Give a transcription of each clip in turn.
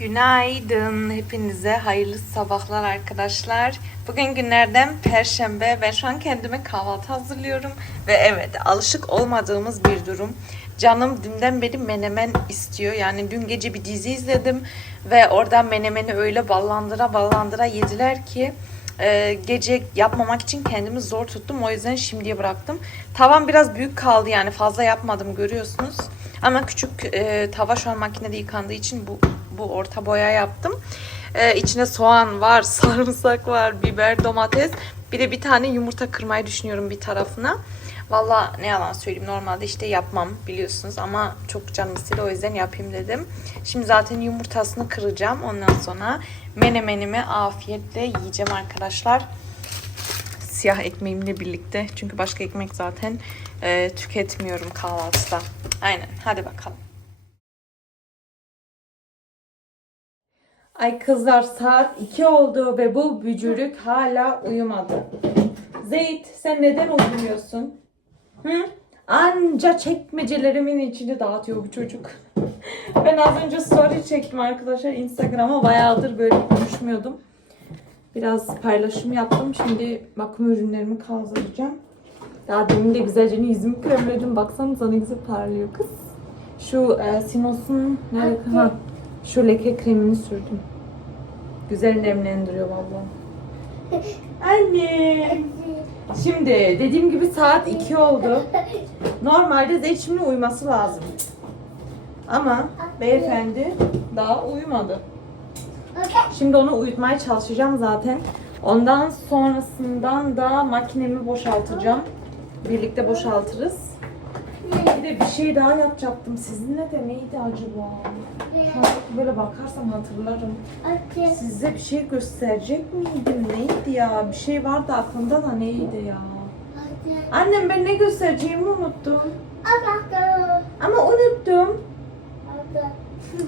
Günaydın. Hepinize hayırlı sabahlar arkadaşlar. Bugün günlerden perşembe. Ben şu an kendime kahvaltı hazırlıyorum. Ve evet alışık olmadığımız bir durum. Canım dünden beri menemen istiyor. Yani dün gece bir dizi izledim. Ve oradan menemeni öyle ballandıra ballandıra yediler ki e, gece yapmamak için kendimi zor tuttum. O yüzden şimdiye bıraktım. Tavam biraz büyük kaldı yani fazla yapmadım görüyorsunuz. Ama küçük e, tava şu an makinede yıkandığı için bu bu orta boya yaptım. E, içine soğan var, sarımsak var, biber, domates. Bir de bir tane yumurta kırmayı düşünüyorum bir tarafına. Valla ne yalan söyleyeyim normalde işte yapmam biliyorsunuz ama çok canım istedi o yüzden yapayım dedim. Şimdi zaten yumurtasını kıracağım ondan sonra menemenimi afiyetle yiyeceğim arkadaşlar. Siyah ekmeğimle birlikte çünkü başka ekmek zaten e, tüketmiyorum kahvaltıda. Aynen hadi bakalım. Ay kızlar saat 2 oldu ve bu bücürük hala uyumadı. Zeyt sen neden uyumuyorsun? Hı? Anca çekmecelerimin içini dağıtıyor bu çocuk. ben az önce story çektim arkadaşlar Instagram'a. Bayağıdır böyle konuşmuyordum. Biraz paylaşım yaptım. Şimdi bakım ürünlerimi kaldıracağım. Daha demin de güzelce yüzümü kremledim. Baksanıza ne güzel parlıyor kız. Şu e, Sinos'un nerede? Şu leke kremini sürdüm. Güzel nemlendiriyor vallahi. Anne. Şimdi dediğim gibi saat 2 oldu. Normalde şimdi uyuması lazım. Ama beyefendi daha uyumadı. Şimdi onu uyutmaya çalışacağım zaten. Ondan sonrasından da makinemi boşaltacağım. Birlikte boşaltırız. Bir de bir şey daha yapacaktım. Sizinle de neydi acaba? Ha, Böyle bakarsam hatırlarım. Size bir şey gösterecek miydim? Neydi ya? Bir şey vardı aklımda da neydi ya? Annem ben ne göstereceğimi unuttum. Ama unuttum.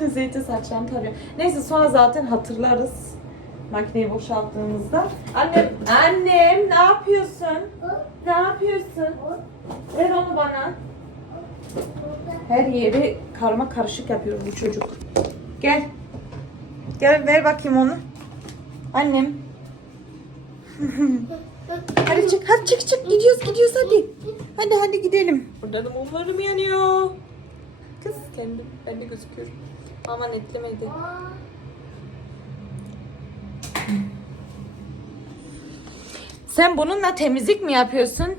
Zeytin saçlarını tarıyor. Neyse sonra zaten hatırlarız. Makineyi boşalttığımızda. Annem, annem ne yapıyorsun? Ne yapıyorsun? Ver onu bana. Her yeri karma karışık yapıyor bu çocuk. Gel. Gel ver bakayım onu. Annem. hadi çık, hadi çık çık. Gidiyoruz gidiyoruz hadi. Hadi hadi gidelim. Burada da mumlarım yanıyor. Kız kendim. Ben de gözüküyorum. Ama netlemedi. Sen bununla temizlik mi yapıyorsun?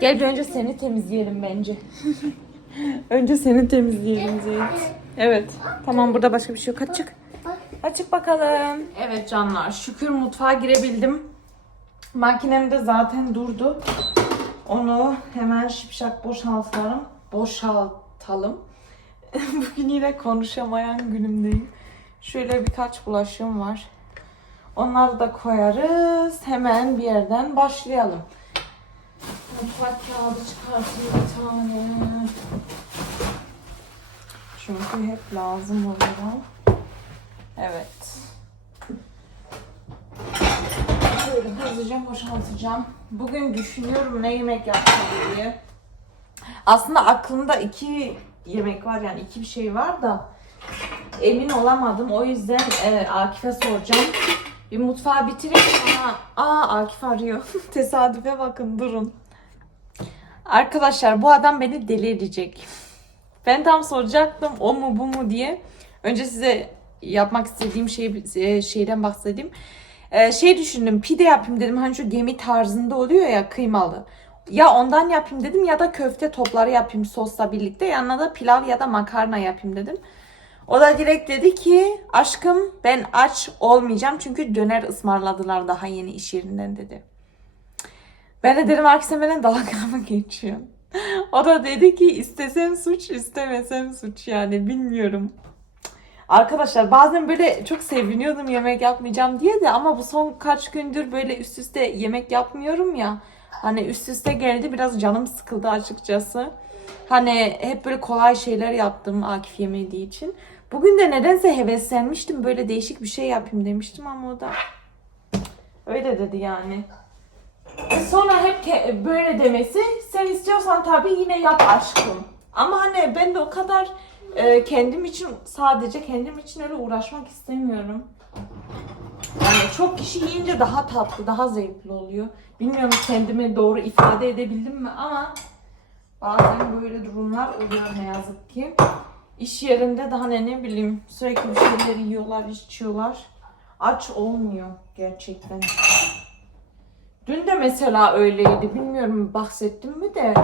Gel bir önce seni temizleyelim bence. önce seni temizleyelim Zeyt. Evet. Tamam burada başka bir şey yok. Hadi çık. Hadi çık bakalım. Evet canlar şükür mutfağa girebildim. Makinem de zaten durdu. Onu hemen şipşak boşaltalım. Boşaltalım. Bugün yine konuşamayan günümdeyim. Şöyle birkaç bulaşığım var. Onları da koyarız. Hemen bir yerden başlayalım. Mutfak kağıdı çıkartayım bir tane. Çünkü hep lazım oluyor. Evet. Şöyle hızlıca boşaltacağım. Bugün düşünüyorum ne yemek yapsam diye. Aslında aklımda iki yemek var yani iki bir şey var da emin olamadım. O yüzden e, Akif'e soracağım. Bir mutfağı bitireyim ama aa Akif arıyor. Tesadüfe bakın durun. Arkadaşlar bu adam beni deli edecek. Ben tam soracaktım o mu bu mu diye. Önce size yapmak istediğim şey, e, şeyden bahsedeyim. Ee, şey düşündüm pide yapayım dedim. Hani şu gemi tarzında oluyor ya kıymalı. Ya ondan yapayım dedim ya da köfte topları yapayım sosla birlikte. Yanına da pilav ya da makarna yapayım dedim. O da direkt dedi ki aşkım ben aç olmayacağım çünkü döner ısmarladılar daha yeni iş yerinden dedi. Ben de dedim arkadaşlar benden dalga mı geçiyorsun? O da dedi ki istesem suç istemesem suç yani bilmiyorum. Arkadaşlar bazen böyle çok seviniyordum yemek yapmayacağım diye de ama bu son kaç gündür böyle üst üste yemek yapmıyorum ya. Hani üst üste geldi biraz canım sıkıldı açıkçası. Hani hep böyle kolay şeyler yaptım Akif yemediği için. Bugün de nedense heveslenmiştim böyle değişik bir şey yapayım demiştim ama o da öyle dedi yani. E sonra hep ke- böyle demesi sen istiyorsan tabii yine yap aşkım. Ama hani ben de o kadar e, kendim için sadece kendim için öyle uğraşmak istemiyorum. Yani çok kişi yiyince daha tatlı, daha zevkli oluyor. Bilmiyorum kendimi doğru ifade edebildim mi ama bazen böyle durumlar oluyor ne yazık ki. İş yerinde daha ne ne bileyim sürekli bir şeyler yiyorlar, içiyorlar. Aç olmuyor gerçekten. Dün de mesela öyleydi. Bilmiyorum bahsettim mi de.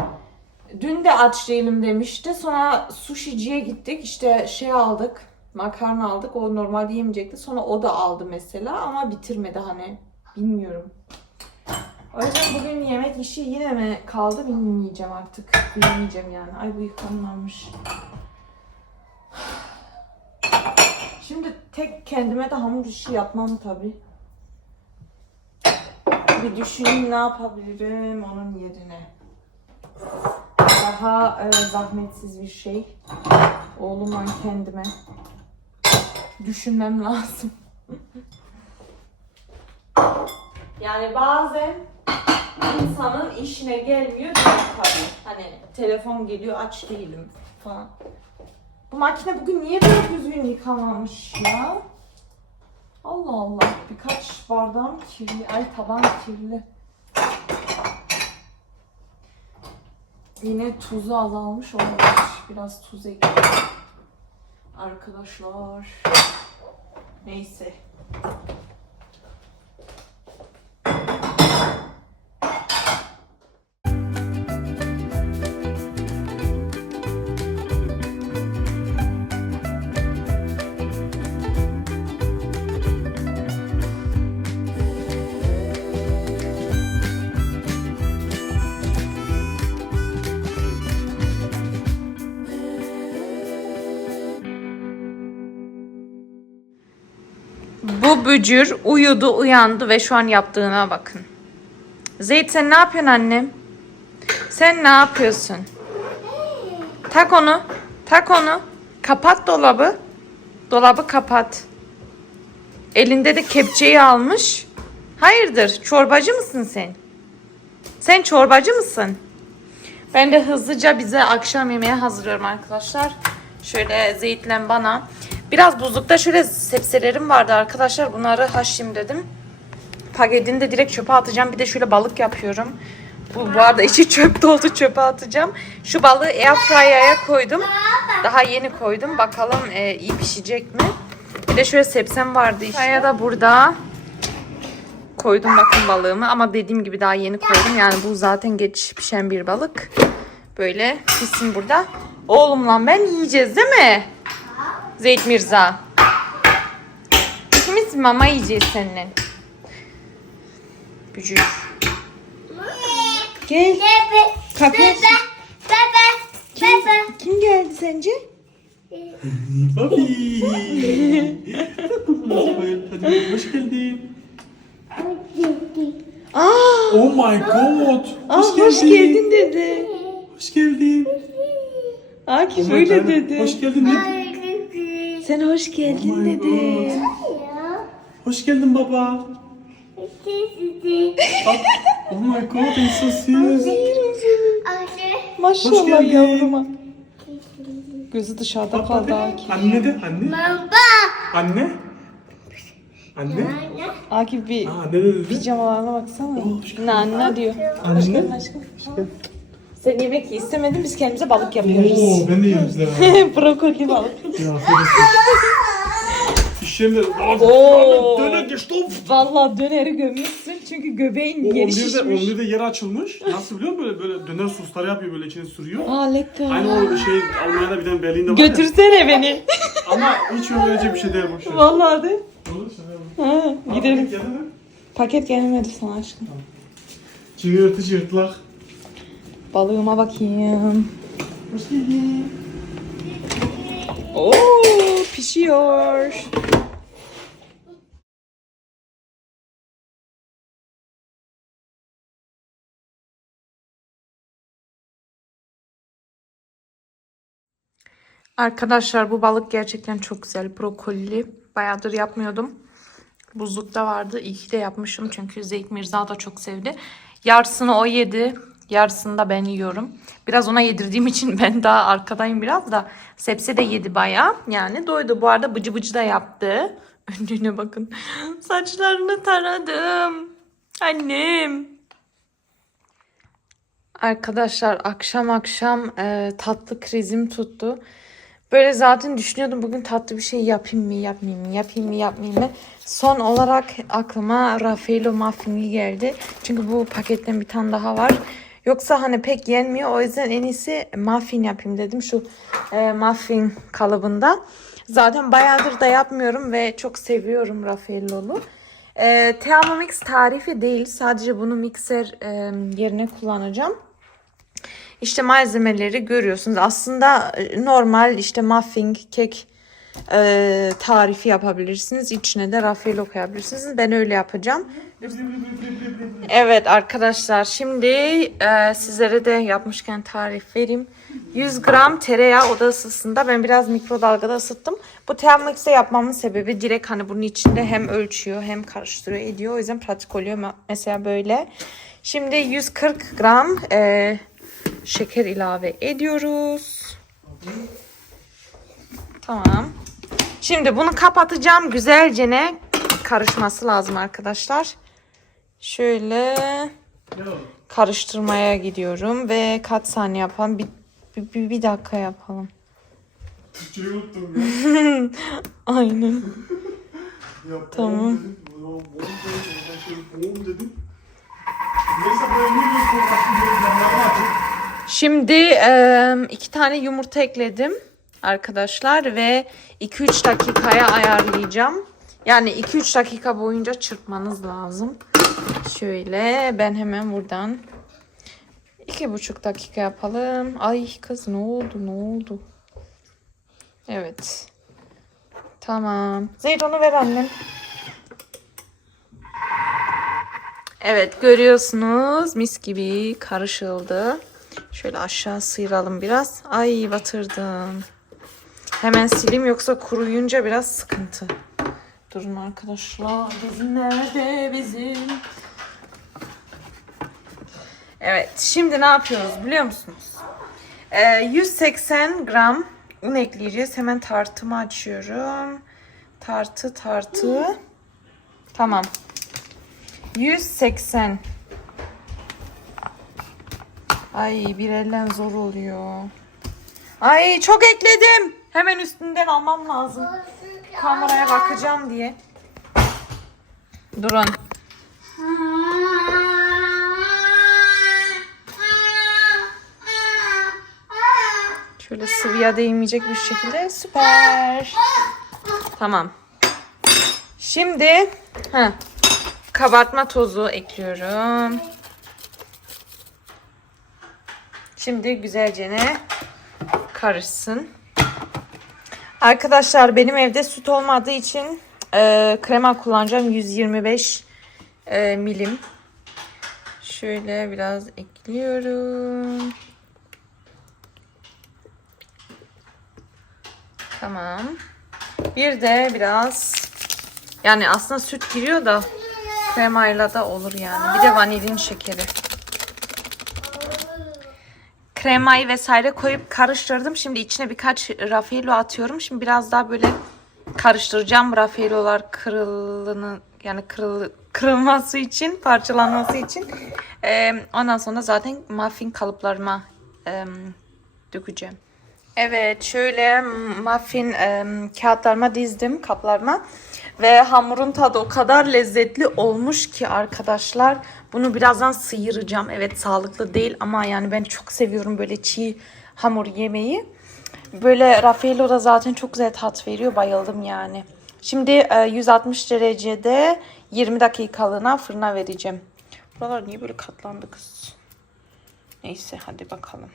Dün de aç değilim demişti. Sonra sushiciye gittik. İşte şey aldık. Makarna aldık. O normalde yemeyecekti. Sonra o da aldı mesela ama bitirmedi hani. Bilmiyorum. O yüzden bugün yemek işi yine mi kaldı bilmeyeceğim artık. Bilemeyeceğim yani. Ay bu yıkanmamış. Şimdi tek kendime de hamur işi yapmam tabii. Bir düşüneyim ne yapabilirim onun yerine. Daha e, zahmetsiz bir şey. Oğlumla kendime. Düşünmem lazım. yani bazen insanın işine gelmiyor tabii. Hani telefon geliyor aç değilim falan. Bu makine bugün niye böyle düzgün yıkamamış ya? Allah Allah. Birkaç bardağım kirli. Ay taban kirli. Yine tuzu azalmış olabilir. Biraz tuz ekledim. Arkadaşlar. Neyse. Bu bücür uyudu, uyandı ve şu an yaptığına bakın. Zeyt sen ne yapıyorsun annem? Sen ne yapıyorsun? Tak onu. Tak onu. Kapat dolabı. Dolabı kapat. Elinde de kepçeyi almış. Hayırdır? Çorbacı mısın sen? Sen çorbacı mısın? Ben de hızlıca bize akşam yemeği hazırlıyorum arkadaşlar. Şöyle Zeyt'le bana. Biraz buzlukta şöyle sebzelerim vardı arkadaşlar. Bunları haşlayayım dedim. Paketini de direkt çöpe atacağım. Bir de şöyle balık yapıyorum. Bu, bu arada içi çöp doldu çöpe atacağım. Şu balığı airfryer'a koydum. Daha yeni koydum. Bakalım e, iyi pişecek mi? Bir de şöyle sebzem vardı işte. da burada koydum bakın balığımı ama dediğim gibi daha yeni koydum. Yani bu zaten geç pişen bir balık. Böyle pişsin burada. Oğlumla ben yiyeceğiz değil mi? Zeyt Mirza. İkimiz mama yiyeceğiz seninle. Bücür. Gel. Kapıyı kim, kim geldi sence? Hadi hoş geldin. Aa, Oh my god. aa hoş geldin dedi. Hoş geldin. Akif Oh öyle dedi. Hoş geldin. Ne? Sen hoş geldin Oh dedi. Hoş geldin baba. Ah, oh my god, it's so serious. Hoş Maşallah geldin. yavruma. Gözü dışarıda Baba kaldı. Akif. Anne de, anne. Anne. Anne. Akif bir Aa, de dedi. pijamalarına baksana. Oh, hoş geldin. Nana diyor. Anne. Sen yemek istemedin biz kendimize balık yapıyoruz. Oo, ben de yerim size. Brokoli balık. Ya, İşlerinde... Oo. Döne geçti. of. Vallahi döneri gömmüşsün çünkü göbeğin O yeri 11'de, şişmiş. 11'de yer açılmış. Nasıl biliyor musun? Böyle, böyle döner sosları yapıyor böyle içine sürüyor. Aa lekker. Aynı o şey Almanya'da bir tane Berlin'de var ya. Götürsene beni. Ama hiç övülecek bir şey değil boş ver. Vallahi de. Olur sana. Ha, Aa, gidelim. paket gelmedi sana aşkım. Cıvırtı cırtlak. Balığıma bakayım. Oo pişiyor. Arkadaşlar bu balık gerçekten çok güzel. Brokolili. Bayağıdır yapmıyordum. Buzlukta vardı. İyi ki de yapmışım çünkü Zeyt Mirza da çok sevdi. Yarısını o yedi. Yarısını da ben yiyorum. Biraz ona yedirdiğim için ben daha arkadayım biraz da. Sepse de yedi bayağı. Yani doydu. Bu arada bıcı bıcı da yaptı. Önlüğüne bakın. Saçlarını taradım. Annem. Arkadaşlar akşam akşam e, tatlı krizim tuttu. Böyle zaten düşünüyordum bugün tatlı bir şey yapayım mı yapmayayım mı yapayım mı yapmayayım mı. Son olarak aklıma Raffaello muffini geldi. Çünkü bu paketten bir tane daha var. Yoksa hani pek yenmiyor. O yüzden en iyisi muffin yapayım dedim. Şu e, muffin kalıbında. Zaten bayağıdır da yapmıyorum ve çok seviyorum Raffaello'lu. E, Thermomix tarifi değil. Sadece bunu mikser e, yerine kullanacağım. İşte malzemeleri görüyorsunuz. Aslında e, normal işte muffin, kek e, tarifi yapabilirsiniz. İçine de Raffaello koyabilirsiniz. Ben öyle yapacağım. Evet arkadaşlar şimdi e, sizlere de yapmışken tarif vereyim. 100 gram tereyağı oda ısısında ben biraz mikrodalgada ısıttım. Bu Thermomix'te yapmamın sebebi direkt hani bunun içinde hem ölçüyor hem karıştırıyor ediyor. O yüzden pratik oluyor. Me- Mesela böyle. Şimdi 140 gram e, şeker ilave ediyoruz. Tamam. Şimdi bunu kapatacağım. Güzelce ne karışması lazım arkadaşlar. Şöyle karıştırmaya gidiyorum ve kaç saniye yapalım? Bir, bir, bir, dakika yapalım. Türkçeyi unuttum ya. Aynen. ya Tamam. Açık. Şimdi iki tane yumurta ekledim arkadaşlar ve 2-3 dakikaya ayarlayacağım. Yani 2-3 dakika boyunca çırpmanız lazım. Şöyle ben hemen buradan 2,5 dakika yapalım. Ay kız ne oldu ne oldu? Evet. Tamam. Onu ver annem. Evet görüyorsunuz mis gibi karışıldı. Şöyle aşağı sıyıralım biraz. Ay batırdım. Hemen sileyim yoksa kuruyunca biraz sıkıntı. Durun arkadaşlar. Bizim nerede bizim? Evet şimdi ne yapıyoruz biliyor musunuz? Ee, 180 gram un ekleyeceğiz. Hemen tartımı açıyorum. Tartı tartı. Tamam. 180 Ay bir elden zor oluyor. Ay çok ekledim. Hemen üstünden almam lazım. Kameraya bakacağım diye. Durun. Şöyle sıvıya değmeyecek bir şekilde. Süper. Tamam. Şimdi heh, kabartma tozu ekliyorum. Şimdi güzelce ne karışsın. Arkadaşlar benim evde süt olmadığı için e, krema kullanacağım 125 e, milim. Şöyle biraz ekliyorum. Tamam. Bir de biraz yani aslında süt giriyor da kremayla da olur yani. Bir de vanilin şekeri kremayı vesaire koyup karıştırdım. Şimdi içine birkaç Raffaello atıyorum. Şimdi biraz daha böyle karıştıracağım Raffaello'lar kırılını yani kırıl, kırılması için, parçalanması için. Ee, ondan sonra zaten muffin kalıplarıma e, dökeceğim. Evet şöyle muffin e, kağıtlarıma dizdim kaplarıma. Ve hamurun tadı o kadar lezzetli olmuş ki arkadaşlar. Bunu birazdan sıyıracağım. Evet sağlıklı değil ama yani ben çok seviyorum böyle çiğ hamur yemeyi. Böyle Raffaello da zaten çok güzel tat veriyor. Bayıldım yani. Şimdi e, 160 derecede 20 dakikalığına fırına vereceğim. Buralar niye böyle katlandı kız? Neyse hadi bakalım.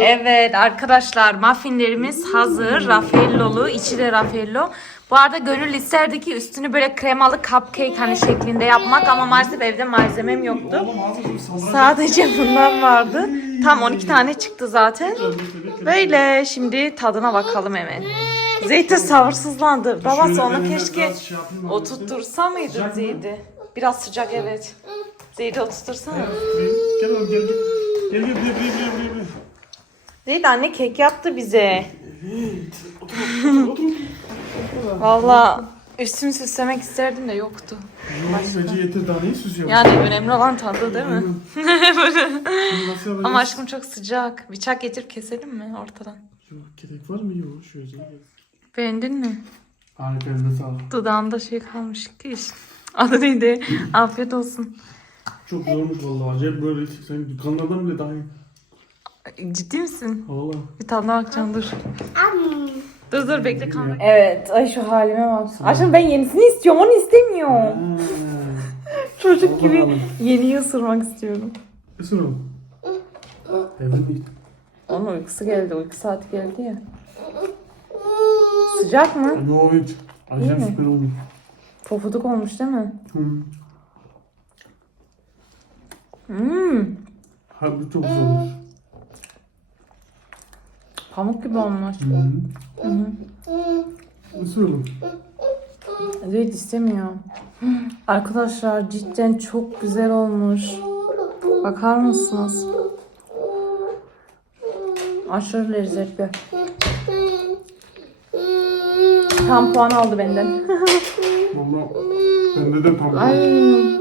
Evet arkadaşlar muffinlerimiz hazır. Raffaello'lu. içi de Raffaello. Bu arada gönül isterdi ki üstünü böyle kremalı cupcake hani şeklinde yapmak ama maalesef evde malzemem yoktu. Sadece bundan vardı. Tam 12 tane çıktı zaten. Böyle şimdi tadına bakalım hemen. Zeytin sabırsızlandı. Babası onu keşke şey yapayım, oturttursa mıydı? Zeydi? Biraz sıcak evet. Zeyt'i oturtursana. Gel oğlum gel gel. Gel gel buraya buraya buraya. Zeyt anne kek yaptı bize. Evet. Otur otur otur. Valla üstümü süslemek isterdim de yoktu. Yok bence yeter daha neyi süsüyor? Yani önemli olan tadı değil mi? Bunu nasıl yapacağız? Ama aşkım çok sıcak. Bıçak getir keselim mi ortadan? Yok gerek var mı? Yok şöyle. Beğendin mi? Harika eline sağlık. Dudağında şey kalmış ki. Adı neydi? Afiyet olsun. Çok zormuş vallahi. Acayip böyle sen dükkanlardan bile daha iyi. Ciddi misin? Valla. Bir tadına bakacağım dur. Dur dur bekle kalma. Evet ay şu halime bak. Aşkım ben yenisini istiyorum onu istemiyorum. Çocuk gibi Allah'ım. yeniyi ısırmak istiyorum. Isır. Evin değil. Onun uykusu geldi uyku saati geldi ya. Sıcak mı? Ama o hiç. Acayip mi? süper olmuş. Pofuduk olmuş değil mi? Hı. Hmm, Harbi çok güzel olmuş. Pamuk gibi olmuş. Hı. Isır oğlum. Evet istemiyor. Arkadaşlar cidden çok güzel olmuş. Bakar mısınız? Aşırı lezzetli. Tam puan aldı benden. Valla. Ben neden tam Ay.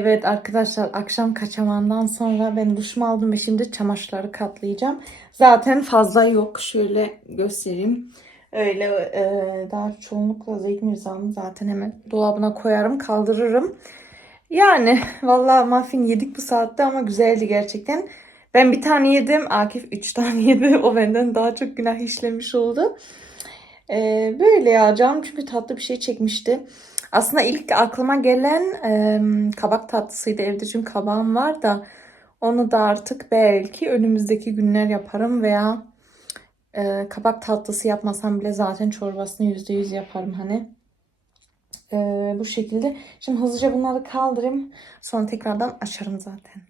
Evet arkadaşlar akşam kaçamandan sonra ben duşumu aldım ve şimdi çamaşırları katlayacağım. Zaten fazla yok. Şöyle göstereyim. Öyle e, daha çoğunlukla Zeyt Mirza'nın zaten hemen dolabına koyarım kaldırırım. Yani vallahi muffin yedik bu saatte ama güzeldi gerçekten. Ben bir tane yedim. Akif üç tane yedi. O benden daha çok günah işlemiş oldu. Ee, böyle ya canım çünkü tatlı bir şey çekmişti. Aslında ilk aklıma gelen e, kabak tatlısıydı evde çünkü kabağım var da onu da artık belki önümüzdeki günler yaparım veya e, kabak tatlısı yapmasam bile zaten çorbasını %100 yaparım hani. E, bu şekilde. Şimdi hızlıca bunları kaldırayım sonra tekrardan açarım zaten.